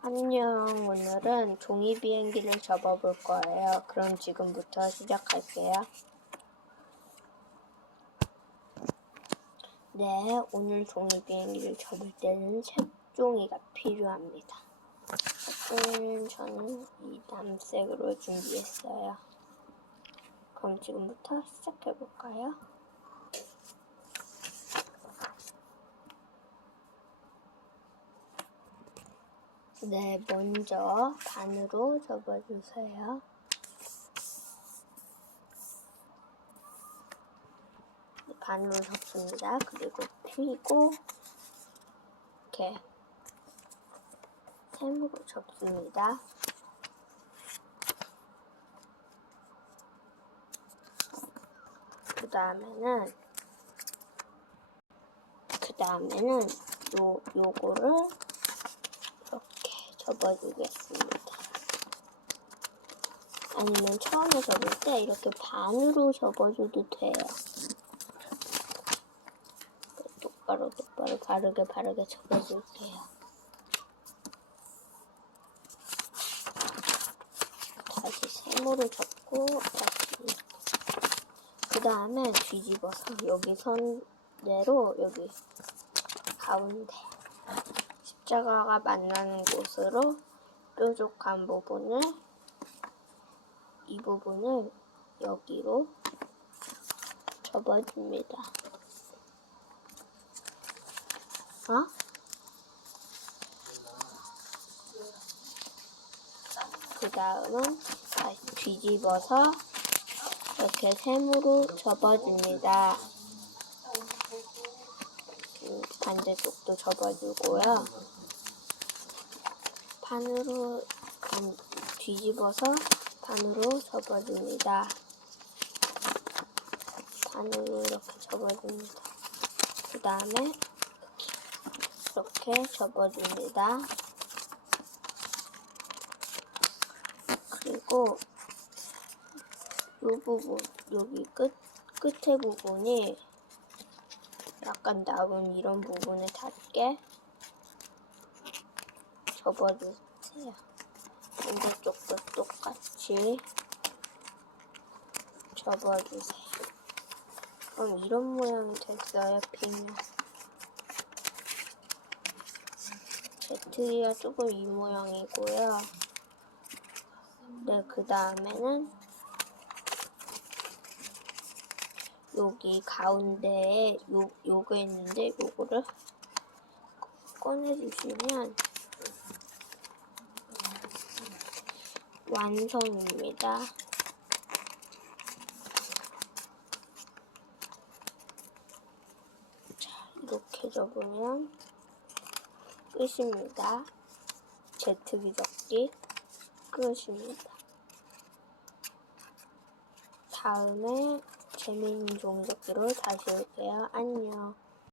안녕. 오늘은 종이 비행기를 접어볼 거예요. 그럼 지금부터 시작할게요. 네, 오늘 종이 비행기를 접을 때는 색종이가 필요합니다. 색종이는 저는 이 남색으로 준비했어요. 그럼 지금부터 시작해볼까요? 네, 먼저 반으로 접어주세요. 네, 반으로 접습니다. 그리고 펴고 이렇게 셈으로 접습니다. 그 다음에는 그 다음에는 요 요거를 접어주겠습니다. 아니면 처음에 접을 때 이렇게 반으로 접어줘도 돼요. 똑바로 똑바로 바르게 바르게 접어줄게요. 다시 세모로 접고 그 다음에 뒤집어서 여기 선대로 여기 가운데 십자가가 만나는 곳으로 뾰족한 부분을 이 부분을 여기로 접어줍니다. 어? 그 다음은 다시 뒤집어서 이렇게 셈으로 접어줍니다. 음, 반대쪽도 접어주고요. 반으로 반, 뒤집어서 반으로 접어줍니다. 반으로 이렇게 접어줍니다. 그 다음에 이렇게 접어줍니다. 그리고 이 부분, 여기 끝, 끝에 부분이 약간 남은 이런 부분에 닿게 접어 주세요. 반대쪽도 똑같이 접어주세요. 그럼 이런 모양이 됐어요, 피면. 제트기가 조금 이 모양이고요. 네, 그 다음에는 여기 가운데에 요, 요거 있는데 요거를 꺼내주시면 완성입니다. 자, 이렇게 접으면 끝입니다. 제트기 접기 끝입니다. 다음에 재미있는 종이접기로 다시 올게요. 안녕.